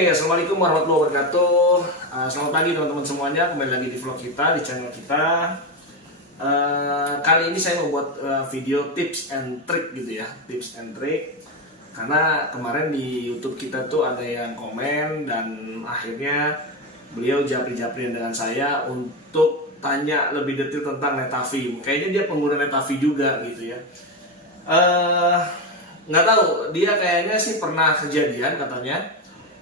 Assalamualaikum warahmatullahi wabarakatuh. Selamat pagi teman-teman semuanya, kembali lagi di vlog kita, di channel kita. Kali ini saya membuat video tips and trick gitu ya, tips and trick. Karena kemarin di YouTube kita tuh ada yang komen dan akhirnya beliau japri-japri dengan saya untuk tanya lebih detail tentang Netavi. Kayaknya dia pengguna Netavi juga gitu ya. Nggak tahu, dia kayaknya sih pernah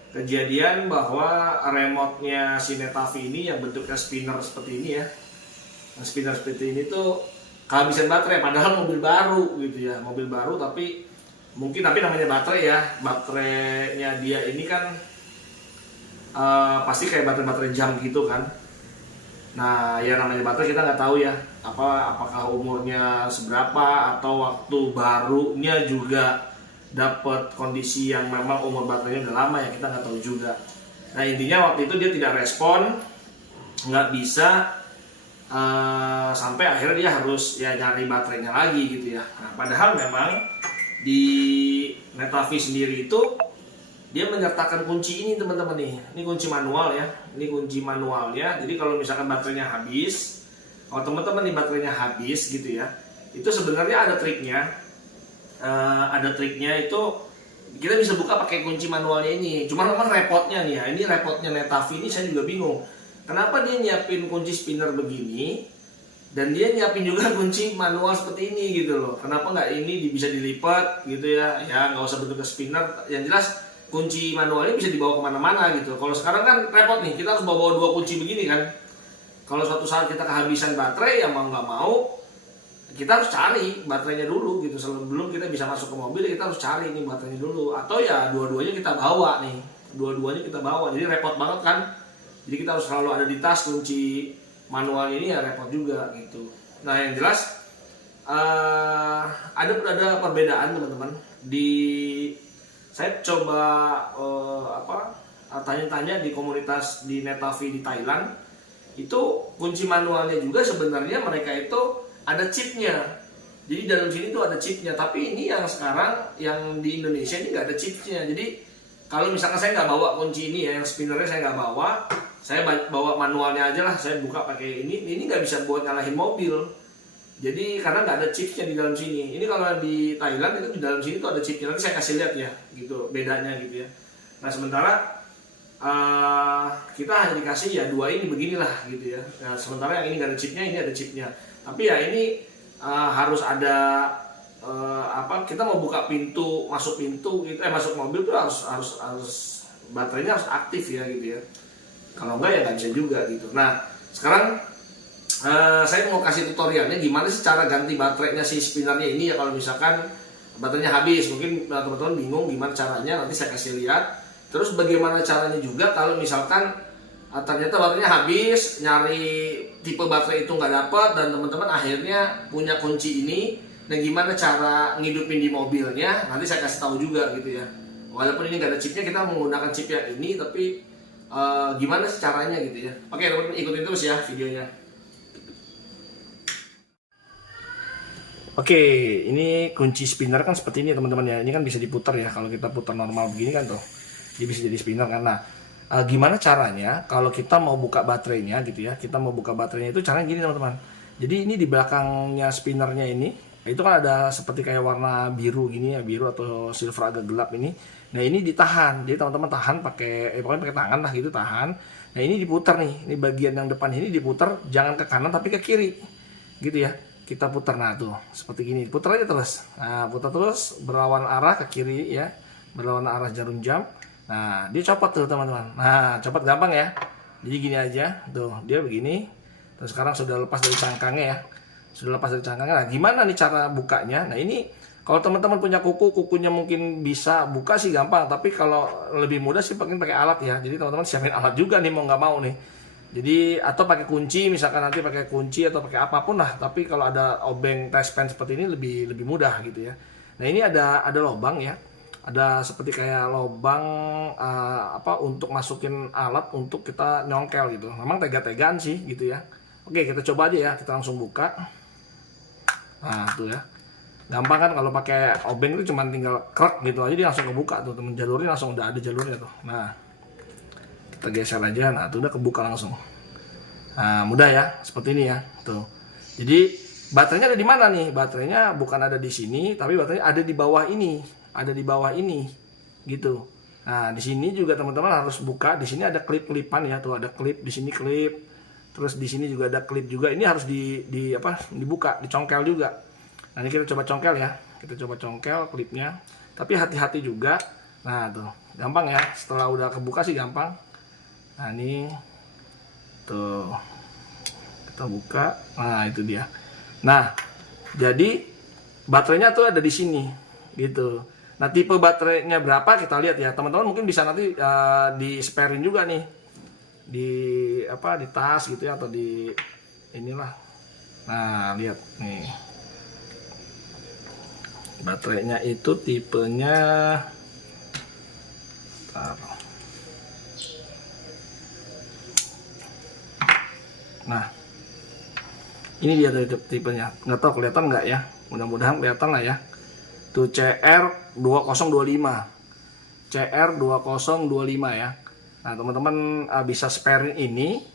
kejadian bahwa remote-nya si Netavi ini yang bentuknya spinner seperti ini ya, spinner seperti ini tuh kehabisan baterai, padahal mobil baru gitu ya, mobil baru tapi namanya baterai ya, baterainya dia ini kan pasti kayak baterai jam gitu kan. Nah ya namanya baterai kita nggak tahu ya, apakah umurnya seberapa atau waktu barunya juga dapat kondisi yang memang umur baterainya udah lama ya, kita nggak tahu juga. Nah intinya waktu itu dia tidak respon, nggak bisa, sampai akhirnya dia harus ya nyari baterainya lagi gitu ya. Nah, padahal memang di Netavi sendiri itu dia menyertakan kunci ini teman-teman nih. Ini kunci manual ya, ini kunci manualnya. Jadi kalau misalkan baterainya habis, kalau teman-teman nih baterainya habis gitu ya, itu sebenarnya ada triknya. Ada triknya itu kita bisa buka pakai kunci manualnya ini. Cuma memang repotnya nih ya, ini repotnya Netavi ini saya juga bingung. Kenapa dia nyiapin kunci spinner begini dan dia nyiapin juga kunci manual seperti ini gitu loh. Kenapa nggak ini bisa dilipat gitu ya? Ya nggak usah bentuknya spinner. Yang jelas kunci manualnya bisa dibawa kemana-mana gitu. Kalau sekarang kan repot nih, kita harus bawa dua kunci begini kan. Kalau suatu saat kita kehabisan baterai, ya mau nggak mau kita harus cari baterainya dulu gitu. Sebelum kita bisa masuk ke mobil, kita harus cari nih baterainya dulu. Atau ya dua-duanya kita bawa nih, dua-duanya kita bawa. Jadi repot banget kan. Jadi kita harus selalu ada di tas kunci manual ini, ya repot juga gitu. Nah yang jelas ada perbedaan teman-teman. Saya coba tanya-tanya di komunitas di Netavi di Thailand. Itu kunci manualnya juga sebenarnya mereka itu ada chipnya. Jadi dalam sini tuh ada chipnya. Tapi ini yang sekarang yang di Indonesia ini nggak ada chipnya. Jadi kalau misalkan saya nggak bawa kunci ini ya, yang spinnernya saya nggak bawa, saya bawa manualnya aja lah. Saya buka pakai ini nggak bisa buat nyalahin mobil. Jadi karena nggak ada chipnya di dalam sini. Ini kalau di Thailand itu di dalam sini tuh ada chipnya. Nanti saya kasih lihat ya, gitu bedanya gitu ya. Nah sementara kita hanya dikasih ya dua ini beginilah gitu ya. Nah, sementara yang ini nggak ada chipnya, ini ada chipnya. Tapi ya ini harus ada kita mau buka pintu, masuk pintu gitu, masuk mobil tuh harus baterainya harus aktif ya gitu ya. Kalau enggak ya nggak bisa juga gitu. Nah sekarang saya mau kasih tutorialnya gimana sih cara ganti baterainya si spinnernya ini ya, kalau misalkan baterainya habis. Mungkin teman-teman bingung gimana caranya, nanti saya kasih lihat. Terus bagaimana caranya juga kalau misalkan ternyata baterainya habis, nyari tipe baterai itu nggak dapat, dan teman-teman akhirnya punya kunci ini. Nah gimana cara ngidupin di mobilnya, nanti saya kasih tahu juga gitu ya. Walaupun ini nggak ada chipnya, kita menggunakan chip yang ini, tapi gimana sih caranya gitu ya. Oke teman-teman, ikutin terus ya videonya. Oke, ini kunci spinner kan seperti ini teman-teman ya. Ini kan bisa diputar ya, kalau kita putar normal begini kan tuh, dia bisa jadi spinner kan. Nah gimana caranya kalau kita mau buka baterainya gitu ya, kita mau buka baterainya itu caranya gini teman-teman. Jadi ini di belakangnya spinnernya ini itu kan ada seperti kayak warna biru gini ya, biru atau silver agak gelap ini. Nah ini ditahan, jadi teman-teman tahan pakai pokoknya pakai tangan lah gitu, tahan. Nah ini diputar nih, ini bagian yang depan ini diputar, jangan ke kanan tapi ke kiri gitu ya. Kita putar, nah tuh seperti gini, putar aja terus. Nah putar terus berlawan arah ke kiri ya, berlawan arah jarum jam. Nah dia copot tuh teman-teman. Nah copot gampang ya. Jadi gini aja tuh, dia begini. Terus sekarang sudah lepas dari cangkangnya ya, sudah lepas dari cangkangnya. Nah gimana nih cara bukanya? Nah ini kalau teman-teman punya kukunya mungkin bisa buka sih gampang. Tapi kalau lebih mudah sih pakai alat ya. Jadi teman-teman siapin alat juga nih, mau nggak mau nih. Jadi atau pakai kunci, misalkan nanti pakai kunci atau pakai apapun lah. Tapi kalau ada obeng test pen seperti ini lebih mudah gitu ya. Nah ini ada lubang ya. Ada seperti kayak lubang untuk masukin alat untuk kita nyongkel gitu. Memang tega-tegaan sih gitu ya. Oke, kita coba aja ya. Kita langsung buka. Nah, tuh ya. Gampang kan kalau pakai obeng itu cuma tinggal krek gitu aja dia langsung kebuka tuh, temen. Jalurnya langsung udah ada jalurnya tuh. Nah, kita geser aja. Nah, itu udah kebuka langsung. Nah, mudah ya, seperti ini ya. Tuh. Jadi baterainya ada di mana nih? Baterainya bukan ada di sini, tapi baterainya ada di bawah ini. Ada di bawah ini. Gitu. Nah, di sini juga teman-teman harus buka. Di sini ada klip-klipan ya, tuh ada klip, di sini klip. Terus di sini juga ada klip juga. Ini harus dibuka, dicongkel juga. Nah, ini kita coba congkel ya. Kita coba congkel klipnya. Tapi hati-hati juga. Nah, tuh. Gampang ya. Setelah udah kebuka sih gampang. Nah, ini tuh. Kita buka. Nah, itu dia. Nah, jadi baterainya tuh ada di sini. Gitu. Nah, tipe baterainya berapa kita lihat ya. Teman-teman mungkin bisa nanti di sparein juga nih. Di tas gitu ya, atau di inilah. Nah, lihat nih. Baterainya itu tipenya nah, ini dia dari tipenya. Nggak tahu kelihatan nggak ya? Mudah-mudahan kelihatan lah ya. Tuh CR2025. CR2025 ya. Nah, teman-teman bisa sparein ini.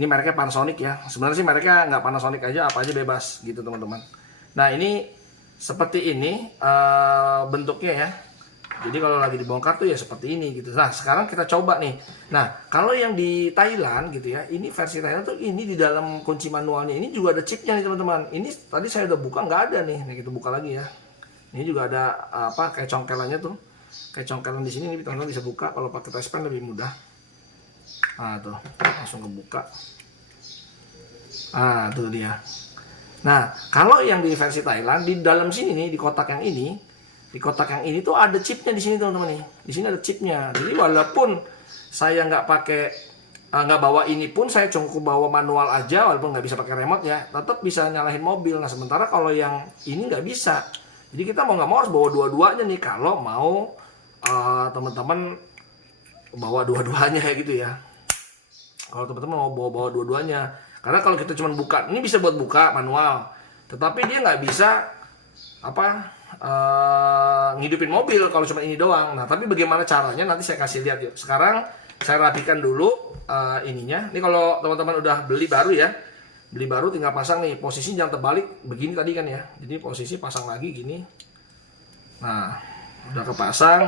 Ini mereknya Panasonic ya. Sebenarnya sih mereknya nggak Panasonic aja, apa aja bebas gitu teman-teman. Nah, ini seperti ini bentuknya ya. Jadi kalau lagi dibongkar tuh ya seperti ini gitu. Nah, sekarang kita coba nih. Nah, kalau yang di Thailand gitu ya, ini versi Thailand tuh ini di dalam kunci manualnya ini juga ada chipnya nih teman-teman. Ini tadi saya udah buka nggak ada nih. Nih kita buka lagi ya. Ini juga ada kayak congkelannya tuh. Kayak congkelan di sini nih teman-teman bisa buka. Kalau pakai touchpen lebih mudah. Nah, tuh langsung kebuka. Ah, tuh dia. Nah, kalau yang di versi Thailand di dalam sini nih di kotak yang ini tuh ada chipnya di sini teman-teman nih. Di sini ada chipnya. Jadi walaupun saya nggak bawa ini pun, saya cukup bawa manual aja, walaupun nggak bisa pakai remote ya, tetap bisa nyalahin mobil. Nah, sementara kalau yang ini nggak bisa. Jadi kita mau nggak mau harus bawa dua-duanya nih kalau mau teman-teman bawa dua-duanya kayak gitu ya. Kalau teman-teman mau bawa dua-duanya, karena kalau kita cuma buka, ini bisa buat buka manual, tetapi dia nggak bisa ngidupin mobil kalau cuma ini doang. Nah, tapi bagaimana caranya nanti saya kasih lihat yuk. Sekarang saya rapikan dulu ininya. Ini kalau teman-teman udah beli baru ya, tinggal pasang nih. Posisi jangan terbalik begini tadi kan ya. Jadi posisi pasang lagi gini. Nah, udah kepasang.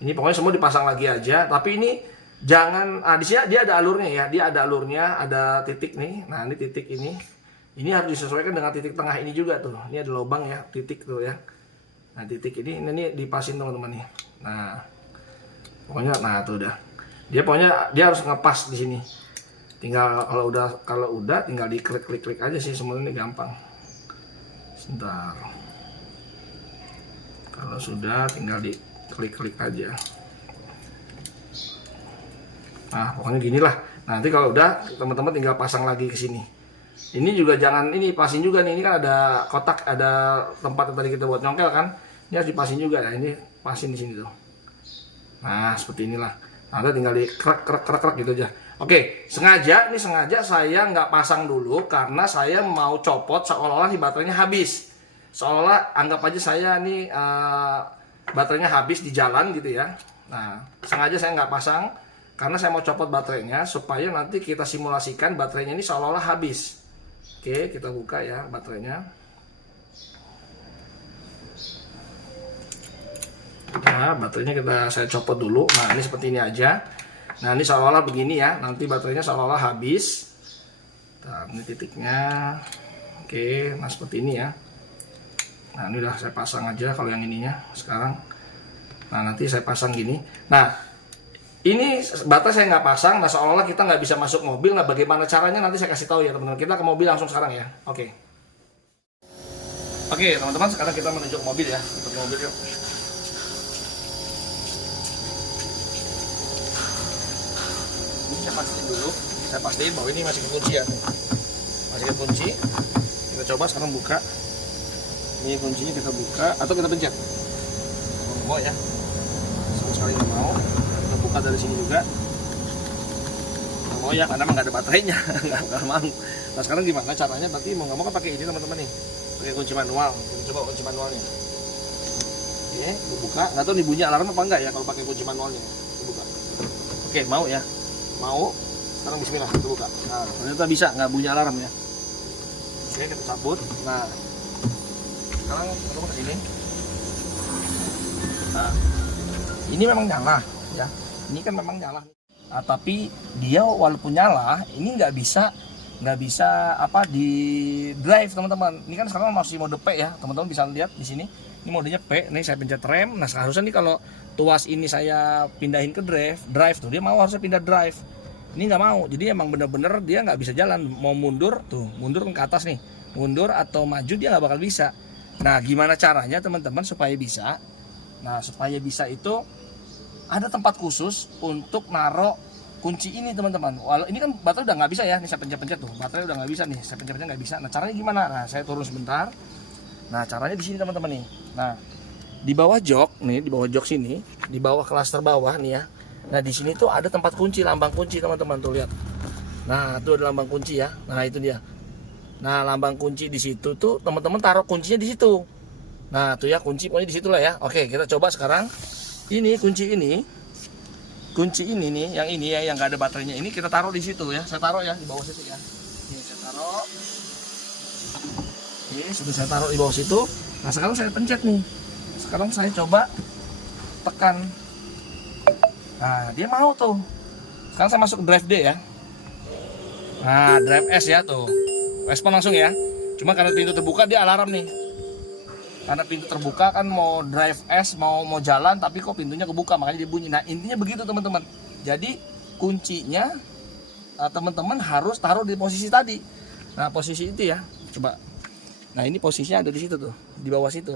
Ini pokoknya semua dipasang lagi aja. Tapi ini jangan, di sini dia ada alurnya ya. Dia ada alurnya, ada titik nih. Nah, ini titik ini. Ini harus disesuaikan dengan titik tengah ini juga tuh. Ini ada lubang ya, titik tuh ya. Nah, titik ini dipasin teman-teman nih. Nah, pokoknya tuh udah. Dia harus ngepas di sini. Tinggal kalau udah tinggal diklik aja sih, semuanya ini gampang. Sebentar. Kalau sudah tinggal diklik aja. Nah, pokoknya ginilah. Nanti kalau udah teman-teman tinggal pasang lagi ke sini. Ini juga jangan ini pasin juga nih. Ini kan ada kotak, ada tempat yang tadi kita buat nyongkel kan. Ini harus dipasin juga. Nah, ini pasin di sini tuh. Nah, seperti inilah. Nanti tinggal di krek gitu aja. Oke, sengaja saya nggak pasang dulu karena saya mau copot seolah-olah baterainya habis. Seolah anggap aja saya nih baterainya habis di jalan gitu ya. Nah, sengaja saya nggak pasang karena saya mau copot baterainya supaya nanti kita simulasikan baterainya ini seolah-olah habis. Oke, kita buka ya baterainya. Nah, baterainya saya copot dulu. Nah, ini seperti ini aja. Nah, ini seolah-olah begini ya. Nanti baterainya seolah-olah habis. Nah, ini titiknya. Oke, nah seperti ini ya. Nah, ini udah saya pasang aja kalau yang ininya sekarang. Nah, nanti saya pasang gini. Nah, ini baterai saya nggak pasang. Nah, seolah-olah kita nggak bisa masuk mobil. Nah, bagaimana caranya nanti saya kasih tahu ya teman-teman. Kita ke mobil langsung sekarang ya. Oke, teman-teman, sekarang kita menuju ke mobil ya. Untuk mobil yuk. Saya pastiin bahwa ini masih kekunci ya. Masih kekunci. Kita coba sekarang buka. Ini kuncinya kita buka atau kita pencet. Mau ya. Sama sekali nggak mau. Kita buka dari sini juga. Nggak mau ya, karena nggak ada baterainya. Nggak mau. Nah, sekarang gimana caranya? Berarti mau nggak mau kan pakai ini teman-teman nih. Pakai kunci manual. Kita coba kunci manualnya. Oke, kita buka. Nggak tahu nih bunyi alarm apa enggak ya kalau pakai kunci manualnya. Kita buka. Oke, mau ya. mau. Sekarang bismillah kita buka. Nah, ternyata bisa, nggak bunyi alarm ya. Oke, kita cabut. Nah, sekarang kita ke sini. Nah, ini memang nyala ya. Ini kan memang nyala. Nah, tapi dia walaupun nyala, ini nggak bisa apa di drive teman-teman. Ini kan sekarang masih mode P ya, teman-teman bisa lihat di sini. Ini modenya P. Nih saya pencet rem. Nah seharusnya nih kalau tuas ini saya pindahin ke drive tuh dia mau harusnya pindah drive. Ini nggak mau. Jadi emang bener-bener dia nggak bisa jalan. Mau mundur tuh, mundur ke atas nih, mundur atau maju dia nggak bakal bisa. Nah gimana caranya teman-teman supaya bisa? Nah supaya bisa itu ada tempat khusus untuk naruh kunci ini teman-teman. Walau ini kan baterai udah nggak bisa ya, nih saya pencet-pencet tuh, baterai udah nggak bisa nih, saya pencet-pencet nggak bisa. Nah caranya gimana? Nah saya turun sebentar. Nah caranya di sini teman-teman nih. Nah di bawah jok nih, di bawah jok sini, di bawah klaster bawah nih ya. Nah di sini tuh ada tempat kunci, lambang kunci teman-teman tuh lihat. Nah tuh ada lambang kunci ya. Nah itu dia. Nah lambang kunci di situ tuh teman-teman taruh kuncinya di situ. Nah tuh ya kunci pokoknya di situ lah ya. Oke kita coba sekarang. Ini kunci ini. Kunci ini nih, yang nggak ada baterainya ini kita taruh di situ ya. Saya taruh ya di bawah situ ya. Ini saya taruh. Oke, sudah saya taruh di bawah situ. Nah sekarang saya pencet nih. Sekarang saya coba tekan. Nah dia mau tuh. Sekarang saya masuk drive D ya. Nah drive S ya tuh. Respon langsung ya. Cuma karena pintu terbuka dia alarm nih. Karena pintu terbuka kan mau drive S mau jalan tapi kok pintunya kebuka makanya dia bunyi. Nah intinya begitu teman-teman. Jadi kuncinya teman-teman harus taruh di posisi tadi. Nah posisi itu ya coba. Nah ini posisinya ada di situ tuh, di bawah situ.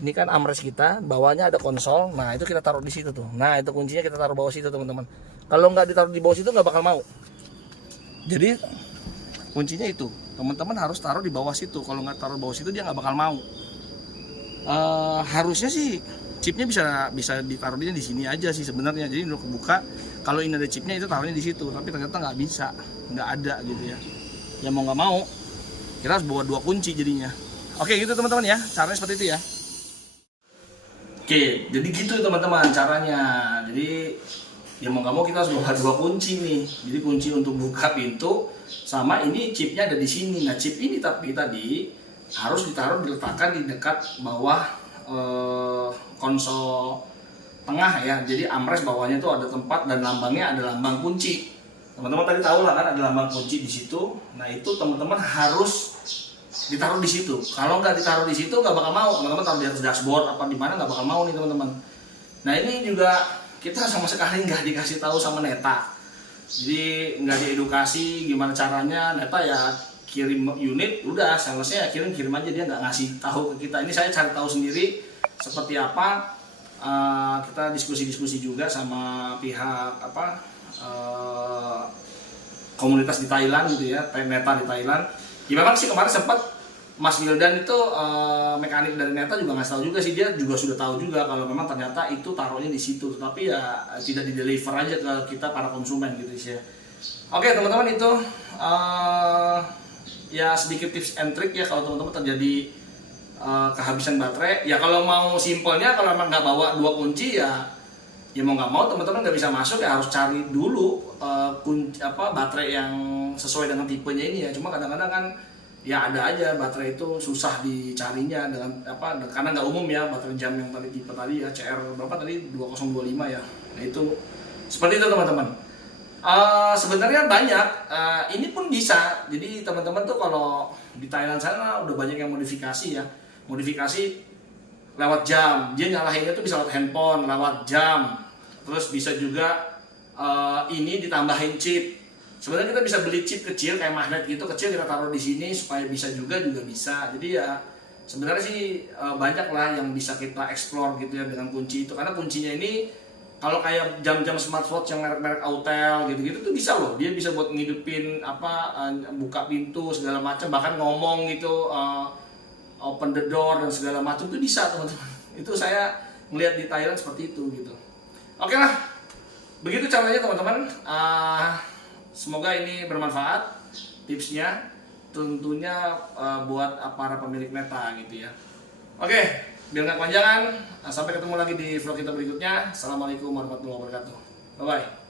Ini kan armrest kita, bawahnya ada konsol. Nah itu kita taruh di situ tuh. Nah itu kuncinya kita taruh bawah situ teman-teman. Kalau nggak ditaruh di bawah situ nggak bakal mau. Jadi kuncinya itu teman-teman harus taruh di bawah situ. Kalau nggak taruh di bawah situ dia nggak bakal mau. Harusnya sih chipnya bisa ditaruh di sini aja sih sebenarnya. Jadi udah kebuka, kalau ini ada chipnya itu taruhnya di situ, tapi ternyata nggak bisa, nggak ada gitu ya. Ya mau nggak mau kita harus bawa dua kunci jadinya. Oke gitu teman-teman ya, caranya seperti itu ya. Oke jadi gitu teman-teman caranya. Jadi ya mau nggak mau kita harus bawa dua kunci nih. Jadi kunci untuk buka pintu sama ini chipnya ada di sini. Nah chip ini tapi tadi harus diletakkan di dekat bawah konsol tengah ya. Jadi armrest bawahnya tuh ada tempat dan lambangnya ada lambang kunci. Teman-teman tadi tahu lah kan ada lambang kunci di situ. Nah itu teman-teman harus ditaruh di situ. Kalau nggak ditaruh di situ nggak bakal mau. Teman-teman taruh di atas dashboard apa di mana nggak bakal mau nih teman-teman. Nah ini juga kita sama sekali nggak dikasih tahu sama Neta. Jadi nggak diedukasi gimana caranya. Neta ya kirim unit udah salesnya kirim aja, dia nggak ngasih tahu ke kita. Ini saya cari tahu sendiri seperti apa. Kita diskusi juga sama pihak komunitas di Thailand gitu ya, Neta di Thailand. Ya memang sih kemarin sempat Mas Wildan itu mekanik dari Neta juga ngasih tahu juga sih, dia juga sudah tahu juga kalau memang ternyata itu taruhnya di situ, tapi ya tidak di deliver aja ke kita para konsumen gitu sih ya. Oke teman-teman itu ya sedikit tips and trick ya kalau teman-teman terjadi kehabisan baterai. Ya kalau mau simpelnya kalau memang nggak bawa dua kunci ya mau nggak mau teman-teman nggak bisa masuk ya harus cari dulu baterai yang sesuai dengan tipenya ini ya. Cuma kadang-kadang kan ya ada aja baterai itu susah dicarinya dengan karena nggak umum ya baterai jam yang tadi tipe tadi ya CR berapa tadi 2025 ya. Nah itu seperti itu teman-teman. Sebenarnya banyak, ini pun bisa. Jadi teman-teman tuh kalau di Thailand sana udah banyak yang modifikasi ya. Modifikasi lewat jam. Dia nyalahinnya tuh bisa lewat handphone, lewat jam. Terus bisa juga ini ditambahin chip. Sebenarnya kita bisa beli chip kecil kayak magnet gitu, kecil kita taruh di sini supaya bisa juga bisa. Jadi ya sebenarnya sih banyak lah yang bisa kita explore gitu ya dengan kunci itu. Karena kuncinya ini kalau kayak jam-jam smartwatch yang merek-merek Autel gitu-gitu tuh bisa loh. Dia bisa buat ngidupin buka pintu segala macam, bahkan ngomong gitu, open the door dan segala macam tuh bisa teman-teman. Itu saya melihat di Thailand seperti itu gitu. Oke lah, begitu caranya teman-teman. Semoga ini bermanfaat tipsnya, tentunya buat para pemilik Neta gitu ya. Oke. Biar nggak kepanjangan, sampai ketemu lagi di vlog kita berikutnya. Assalamualaikum warahmatullahi wabarakatuh. Bye-bye.